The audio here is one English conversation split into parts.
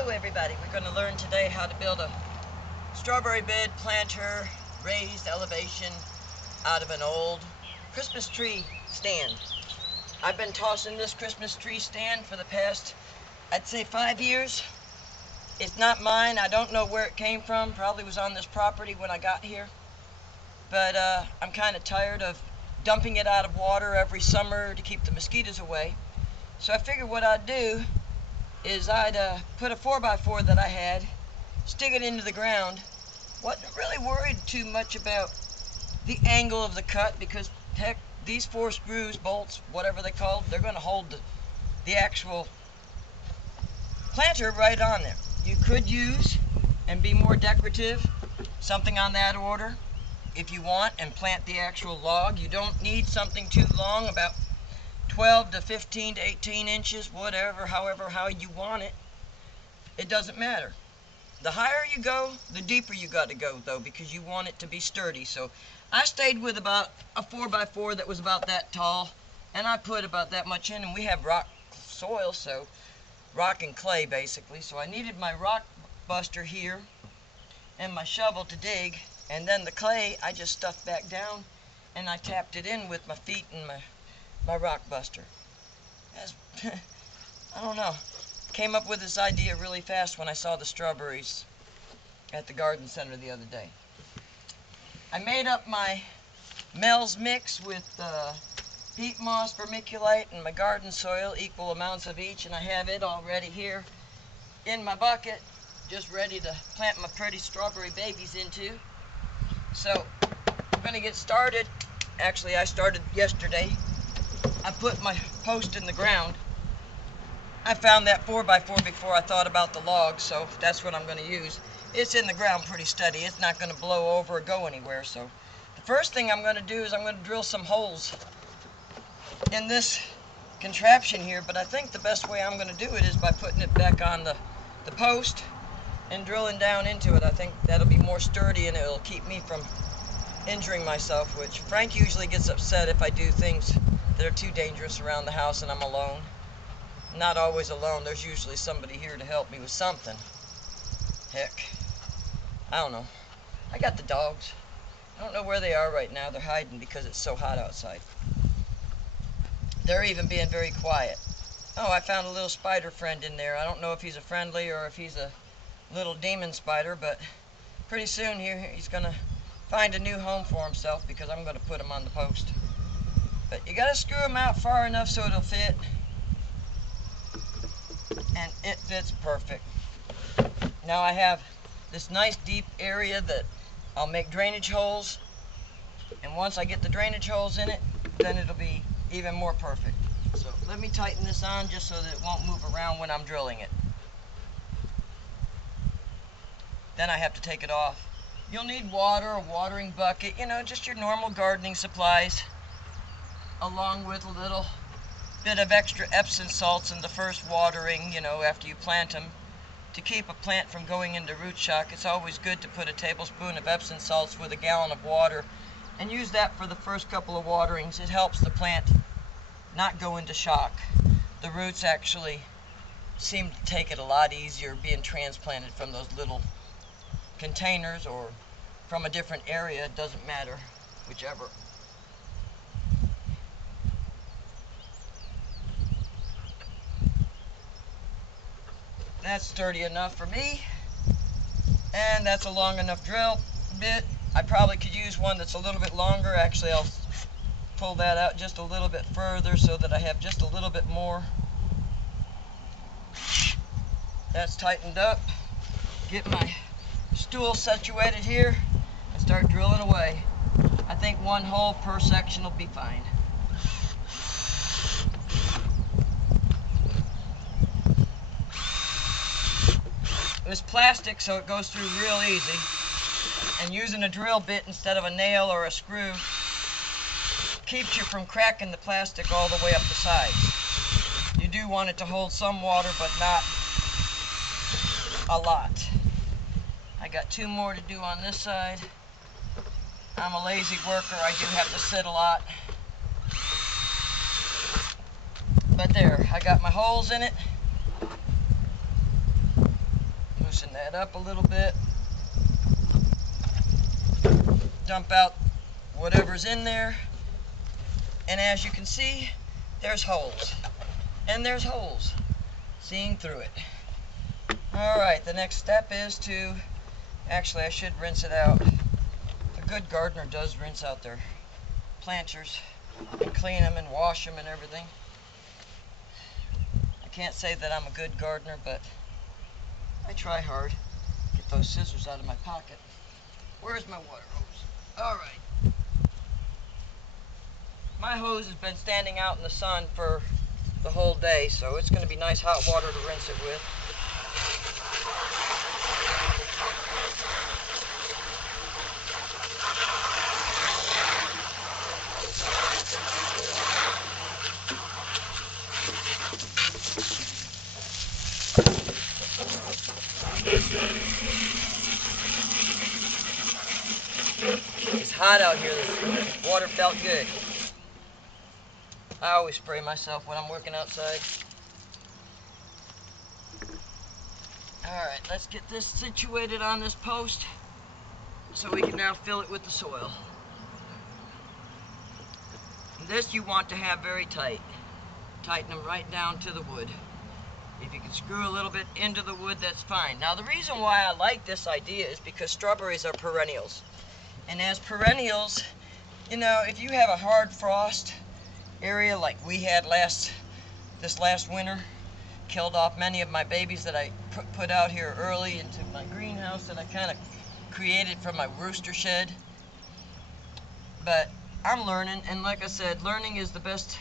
Hello everybody, we're going to learn today how to build a strawberry bed planter raised elevation out of an old Christmas tree stand. I've been tossing this Christmas tree stand for the past, I'd say 5 years. It's not mine, I don't know where it came from, probably was on this property when I got here. But I'm kind of tired of dumping it out of water every summer to keep the mosquitoes away. So I figured what I'd do is I'd put a 4x4 that I had, stick it into the ground. Wasn't really worried too much about the angle of the cut because heck, these 4 screws, bolts, whatever they call, they're going to hold the actual planter right on there. You could use and be more decorative, something on that order if you want, and plant the actual log. You don't need something too long, about 12 to 15 to 18 inches, whatever, how you want it. It doesn't matter. The higher you go, the deeper you got to go though, because you want it to be sturdy. So I stayed with about a 4x4 that was about that tall, and I put about that much in, and we have rock soil, so rock and clay basically. So I needed my rock buster here and my shovel to dig, and then the clay I just stuffed back down and I tapped it in with my feet and my rock buster. I don't know, came up with this idea really fast when I saw the strawberries at the garden center the other day. I made up my Mel's mix with peat moss, vermiculite, and my garden soil, equal amounts of each, and I have it already here in my bucket, just ready to plant my pretty strawberry babies into. So I'm going to get started. Actually, I started yesterday. I put my post in the ground. I found that 4x4 before I thought about the logs, so that's what I'm going to use. It's in the ground pretty steady. It's not going to blow over or go anywhere. So the first thing I'm going to do is I'm going to drill some holes in this contraption here, but I think the best way I'm going to do it is by putting it back on the post and drilling down into it. I think that'll be more sturdy and it'll keep me from injuring myself, which Frank usually gets upset if I do things that are too dangerous around the house and I'm alone. Not always alone, there's usually somebody here to help me with something. Heck, I don't know. I got the dogs. I don't know where they are right now. They're hiding because it's so hot outside. They're even being very quiet. Oh, I found a little spider friend in there. I don't know if he's a friendly or if he's a little demon spider, but pretty soon he's gonna find a new home for himself because I'm gonna put him on the post. But you gotta screw him out far enough so it'll fit, and it fits perfect. Now I have this nice deep area that I'll make drainage holes, and once I get the drainage holes in it, then it'll be even more perfect. So let me tighten this on just so that it won't move around when I'm drilling it. Then I have to take it off. You'll need water, a watering bucket, you know, just your normal gardening supplies, along with a little bit of extra Epsom salts in the first watering, you know, after you plant them. To keep a plant from going into root shock, it's always good to put a tablespoon of Epsom salts with a gallon of water and use that for the first couple of waterings. It helps the plant not go into shock. The roots actually seem to take it a lot easier being transplanted from those little containers or from a different area. It doesn't matter, whichever. That's sturdy enough for me, and that's a long enough drill bit. I probably could use one that's a little bit longer. Actually, I'll pull that out just a little bit further so that I have just a little bit more. That's tightened up. Get my stool situated here and start drilling away. I think 1 hole per section will be fine. It's plastic, so it goes through real easy, and using a drill bit instead of a nail or a screw keeps you from cracking the plastic all the way up the sides. You do want it to hold some water, but not a lot. I got 2 more to do on this side. I'm a lazy worker, I do have to sit a lot. But there, I got my holes in it. open that up a little bit. Dump out whatever's in there. And as you can see, there's holes. And there's holes. Seeing through it. Alright, the next step is to, actually I should rinse it out. A good gardener does rinse out their planters and clean them and wash them and everything. I can't say that I'm a good gardener, but I try hard. Get those scissors out of my pocket. Where's my water hose? Alright. My hose has been standing out in the sun for the whole day, so it's going to be nice hot water to rinse it with. It's hot out here. The water felt good. I always spray myself when I'm working outside. Alright, let's get this situated on this post so we can now fill it with the soil. And this you want to have very tight. Tighten them right down to the wood. If you can screw a little bit into the wood, that's fine. Now the reason why I like this idea is because strawberries are perennials. And as perennials, you know, if you have a hard frost area like we had this last winter, killed off many of my babies that I put out here early into my greenhouse that I kind of created from my rooster shed. But I'm learning, and like I said, learning is the best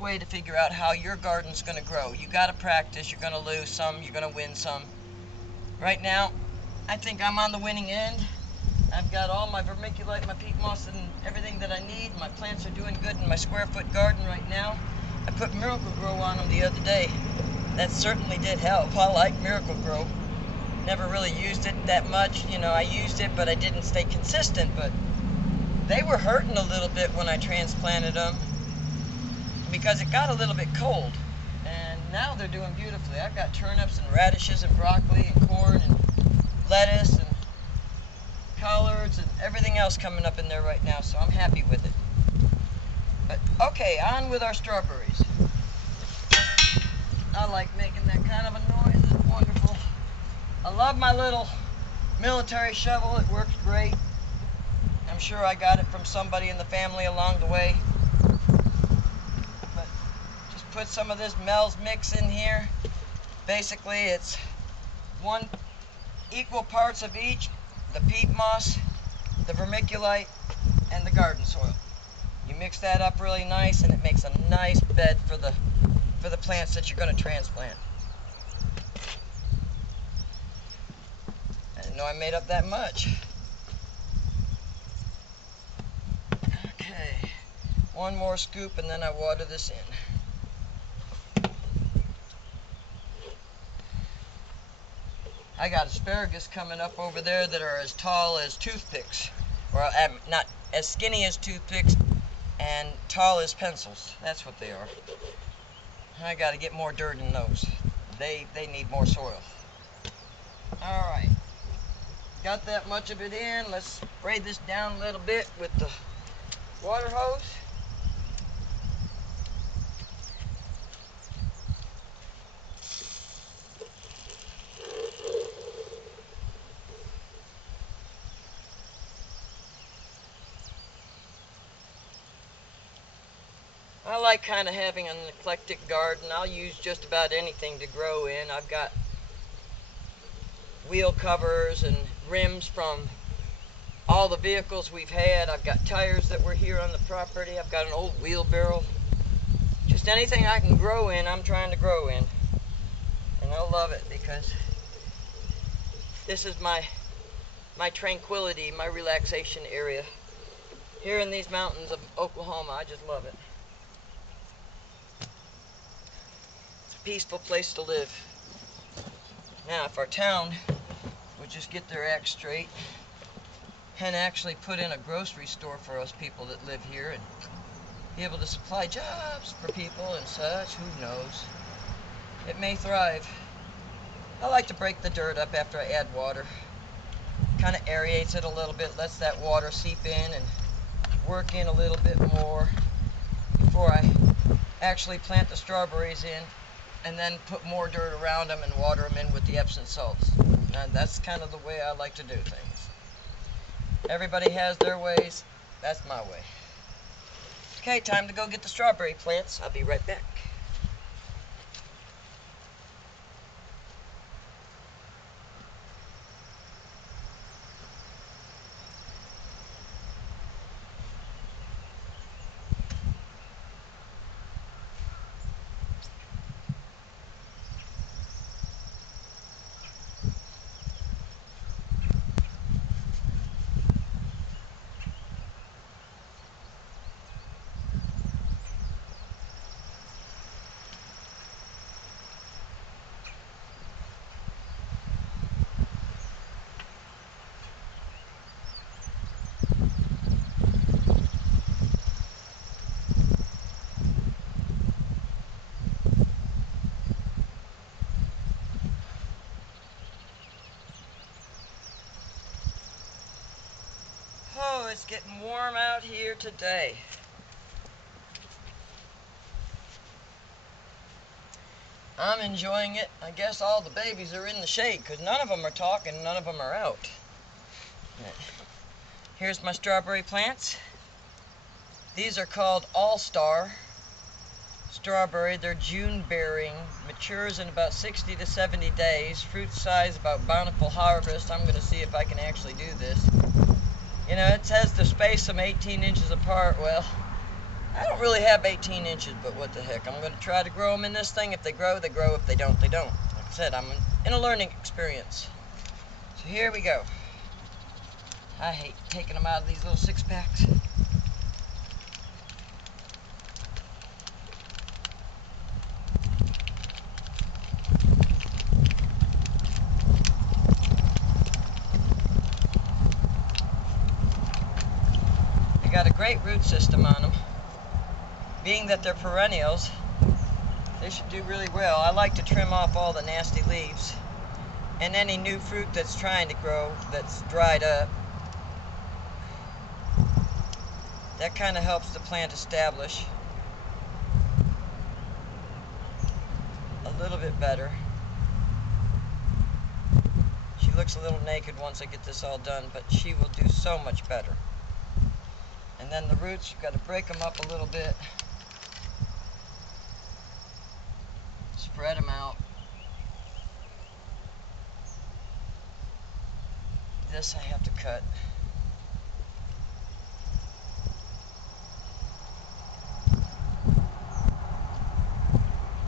way to figure out how your garden's going to grow. You got to practice. You're going to lose some, you're going to win some. Right now, I think I'm on the winning end. I've got all my vermiculite, my peat moss, and everything that I need. My plants are doing good in my square foot garden right now. I put Miracle-Gro on them the other day. That certainly did help. I like Miracle-Gro. Never really used it that much. You know, I used it, but I didn't stay consistent. But they were hurting a little bit when I transplanted them because it got a little bit cold. And now they're doing beautifully. I've got turnips and radishes and broccoli and corn and lettuce and collards and everything else coming up in there right now, so I'm happy with it. But okay, on with our strawberries. I like making that kind of a noise. It's wonderful. I love my little military shovel. It works great. I'm sure I got it from somebody in the family along the way. But just put some of this Mel's mix in here. Basically, it's equal parts of each. The peat moss, the vermiculite, and the garden soil. You mix that up really nice, and it makes a nice bed for the plants that you're going to transplant. I didn't know I made up that much. Okay, one more scoop, and then I water this in. I got asparagus coming up over there that are as tall as toothpicks, or not as skinny as toothpicks and tall as pencils. That's what they are. I got to get more dirt in those. They need more soil. All right, got that much of it in. Let's spray this down a little bit with the water hose. I like kind of having an eclectic garden. I'll use just about anything to grow in. I've got wheel covers and rims from all the vehicles we've had. I've got tires that were here on the property. I've got an old wheelbarrow. Just anything I can grow in, I'm trying to grow in. And I love it because this is my tranquility, my relaxation area. Here in these mountains of Oklahoma, I just love it. Peaceful place to live. Now, if our town would just get their act straight and actually put in a grocery store for us people that live here and be able to supply jobs for people and such, who knows? It may thrive. I like to break the dirt up after I add water. Kind of aerates it a little bit, lets that water seep in and work in a little bit more before I actually plant the strawberries in, and then put more dirt around them and water them in with the Epsom salts. And that's kind of the way I like to do things. Everybody has their ways. That's my way. Okay, time to go get the strawberry plants. I'll be right back. Oh, it's getting warm out here today. I'm enjoying it. I guess all the babies are in the shade because none of them are talking, none of them are out. Here's my strawberry plants. These are called All-Star strawberry. They're June bearing, matures in about 60 to 70 days, fruit size about bountiful harvest. I'm going to see if I can actually do this. You know, it says to space them 18 inches apart. Well, I don't really have 18 inches, but what the heck. I'm going to try to grow them in this thing. If they grow, they grow. If they don't, they don't. Like I said, I'm in a learning experience. So here we go. I hate taking them out of these little 6-packs. They got a great root system on them. Being that they're perennials, they should do really well. I like to trim off all the nasty leaves and any new fruit that's trying to grow that's dried up. That kind of helps the plant establish a little bit better. She looks a little naked once I get this all done, but she will do so much better. And then the roots, you've got to break them up a little bit. Spread them out. This I have to cut.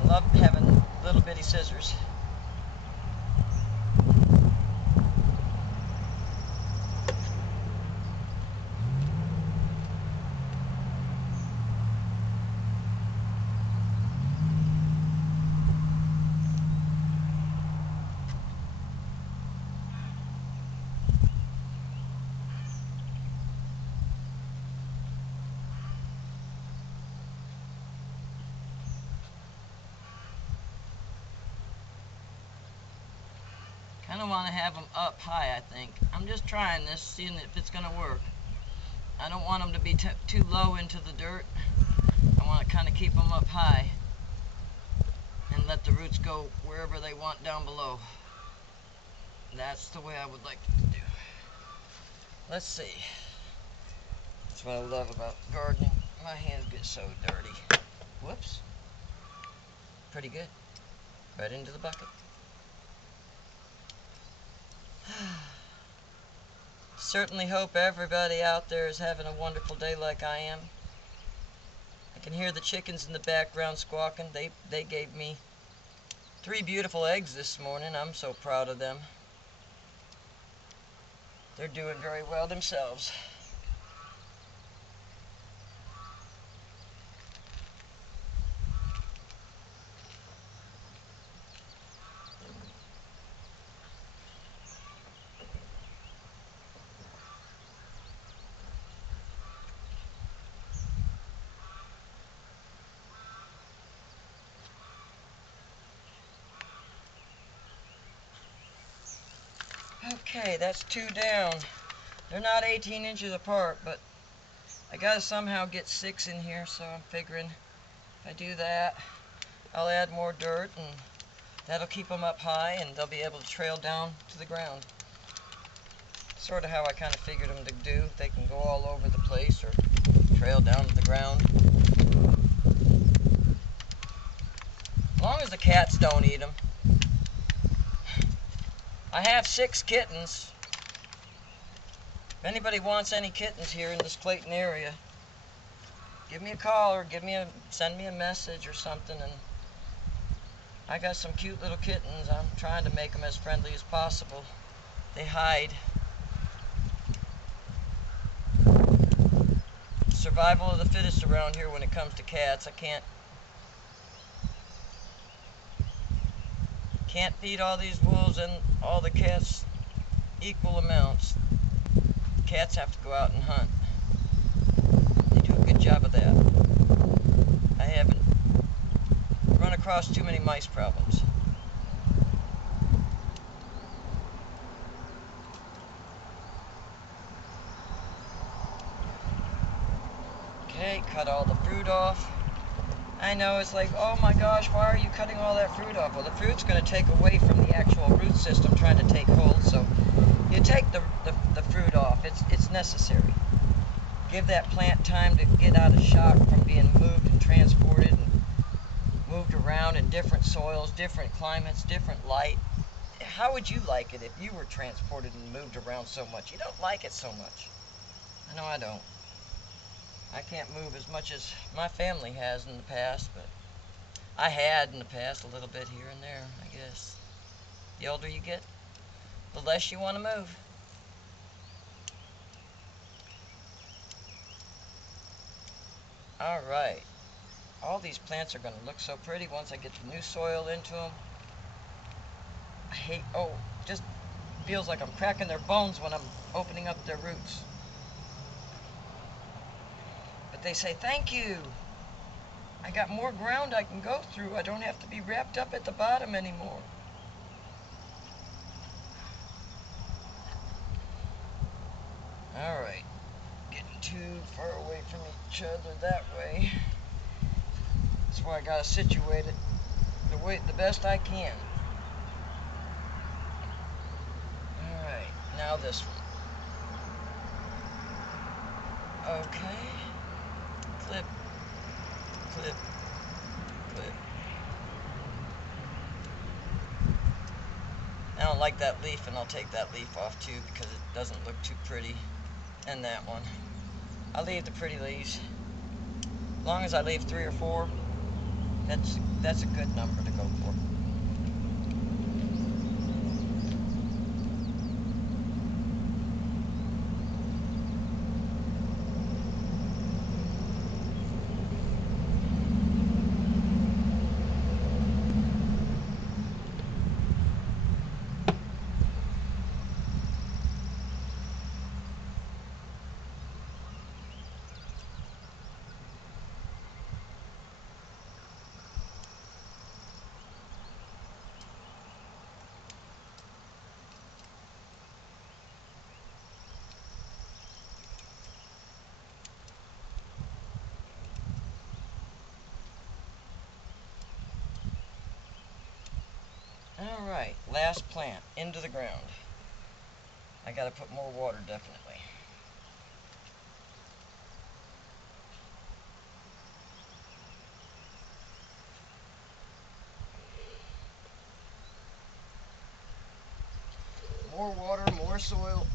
I love having little bitty scissors. Kind of want to have them up high, I think. I'm just trying this, seeing if it's going to work. I don't want them to be too low into the dirt. I want to kind of keep them up high and let the roots go wherever they want down below. That's the way I would like to do. Let's see. That's what I love about gardening. My hands get so dirty. Whoops. Pretty good. Right into the bucket. Certainly hope everybody out there is having a wonderful day like I am. I can hear the chickens in the background squawking. They gave me 3 beautiful eggs this morning. I'm so proud of them. They're doing very well themselves. Okay, that's 2 down. They're not 18 inches apart, but I gotta somehow get 6 in here, so I'm figuring if I do that, I'll add more dirt, and that'll keep them up high, and they'll be able to trail down to the ground. Sort of how I kind of figured them to do. They can go all over the place or trail down to the ground. As long as the cats don't eat them. I have 6 kittens. If anybody wants any kittens here in this Clayton area, give me a call or send me a message or something. And I got some cute little kittens. I'm trying to make them as friendly as possible. They hide. Survival of the fittest around here when it comes to cats. I can't feed all these wolves and all the cats equal amounts. Cats have to go out and hunt. They do a good job of that. I haven't run across too many mice problems. Okay, cut all the fruit off. I know it's like, oh my gosh, why are you cutting all that fruit off? Well, the fruit's going to take away from the actual root system trying to take hold, so you take the fruit off. It's necessary. Give that plant time to get out of shock from being moved and transported and moved around in different soils, different climates, different light. How would you like it if you were transported and moved around so much? You don't like it so much. I know I don't. I can't move as much as my family has in the past, but I had in the past a little bit here and there, I guess. The older you get, the less you want to move. All right. All these plants are going to look so pretty once I get the new soil into them. Just feels like I'm cracking their bones when I'm opening up their roots. But they say, thank you. I got more ground I can go through. I don't have to be wrapped up at the bottom anymore. All right. Getting too far away from each other that way. That's why I gotta situate it the best I can. All right, now this one. Okay. Clip, clip, clip. I don't like that leaf, and I'll take that leaf off too because it doesn't look too pretty. And that one. I'll leave the pretty leaves. As long as I leave 3 or 4, that's a good number to go for. Alright, last plant into the ground. I gotta put more water, definitely. More water, more soil.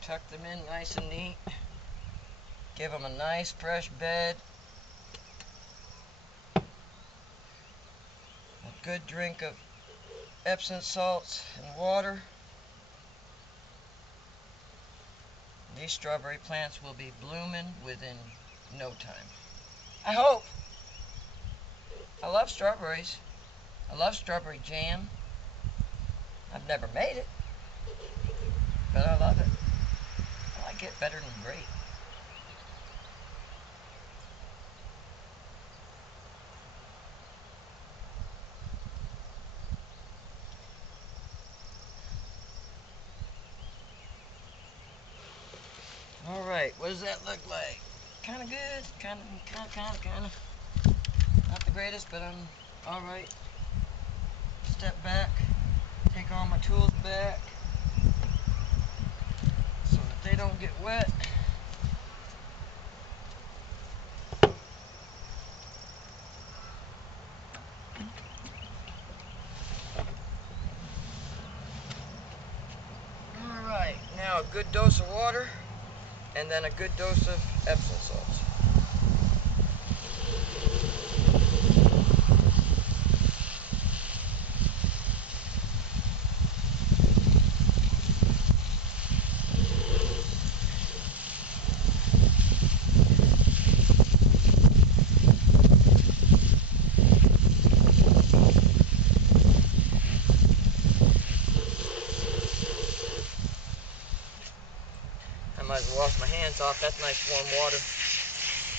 Tuck them in nice and neat. Give them a nice fresh bed. A good drink of Epsom salts and water. These strawberry plants will be blooming within no time. I hope. I love strawberries. I love strawberry jam. never made it, but I love it. I like it better than great. All right, what does that look like? Kind of good, kind of. Not the greatest, but I'm all right. Step back, take all my tools back so that they don't get wet. All right, now a good dose of water and then a good dose of Epsom salts. I might as well wash my hands off. That's nice warm water.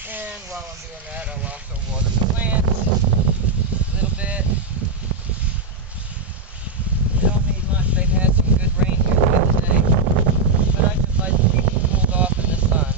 And while I'm doing that, I'll also water the plants a little bit. They don't need much. They've had some good rain here today, but I just like to keep them cooled off in the sun.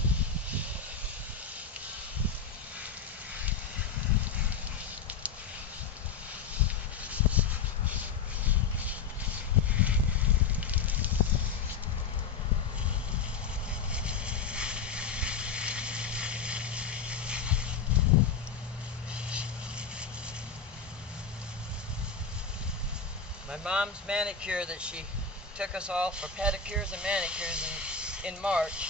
My mom's manicure that she took us all for pedicures and manicures in March,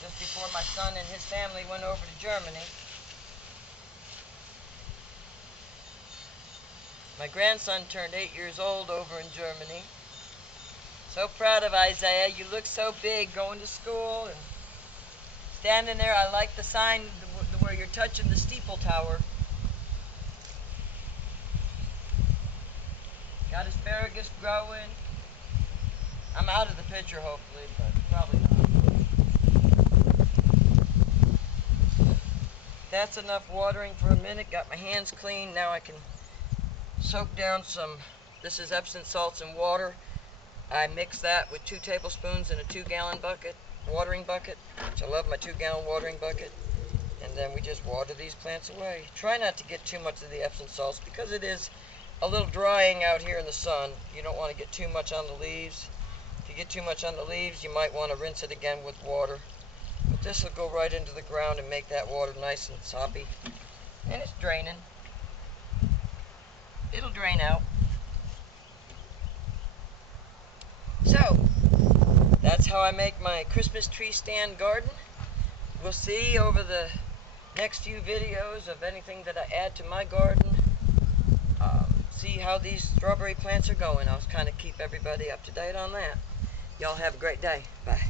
just before my son and his family went over to Germany. My grandson turned 8 years old over in Germany. So proud of Isaiah. You look so big going to school and standing there. I like the sign where you're touching the steeple tower. Got asparagus growing. I'm out of the picture hopefully, but probably not. That's enough watering for a minute. Got my hands clean. Now I can soak down some, this is Epsom salts and water. I mix that with 2 tablespoons in a 2-gallon bucket, watering bucket. So I love my 2-gallon watering bucket. And then we just water these plants away. Try not to get too much of the Epsom salts because it is a little drying out here in the sun. You don't want to get too much on the leaves. If you get too much on the leaves, you might want to rinse it again with water. But this will go right into the ground and make that water nice and soppy. And it's draining. It'll drain out. So, that's how I make my Christmas tree stand garden. We'll see over the next few videos of anything that I add to my garden. See how these strawberry plants are going. I'll kind of keep everybody up to date on that. Y'all have a great day. Bye.